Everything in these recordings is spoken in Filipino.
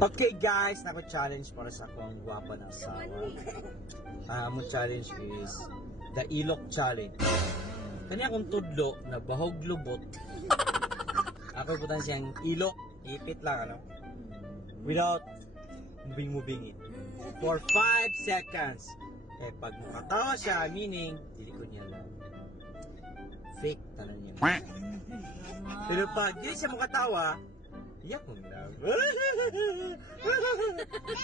Okay guys, nako challenge para sa akong gwapa na asawa. Among challenge is the ilok challenge. Kani akong tudlo na bahog lubot. Ako putan siyang ilok, ipit lang ano. Without moving it. For 5 seconds. Eh pag makatawa siya, meaning dili ko niya lang. Fake tanan niya. Pero pag di siya makatawa, iyak mo lang.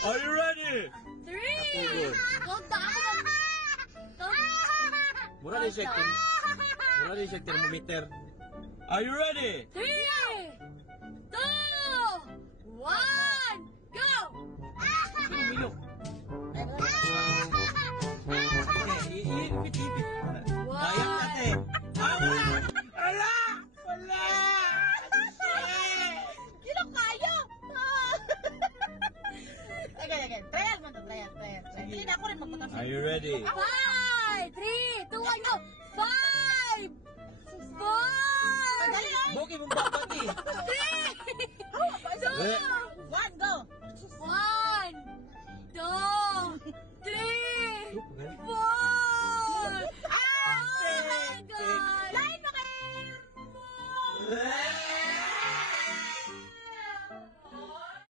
Are you ready? 3! Mura din siya thermometer. Are you ready? 3, 2, 1, go! Milok. Ipit. Ayak natin. Wala! Ilok kayo! Again. Trial mo to, trial. Hindi na ako rin magpatapos. Are you ready? 5, 3, 2, 1, go! 5, 4, Buki mong babat eh. 3,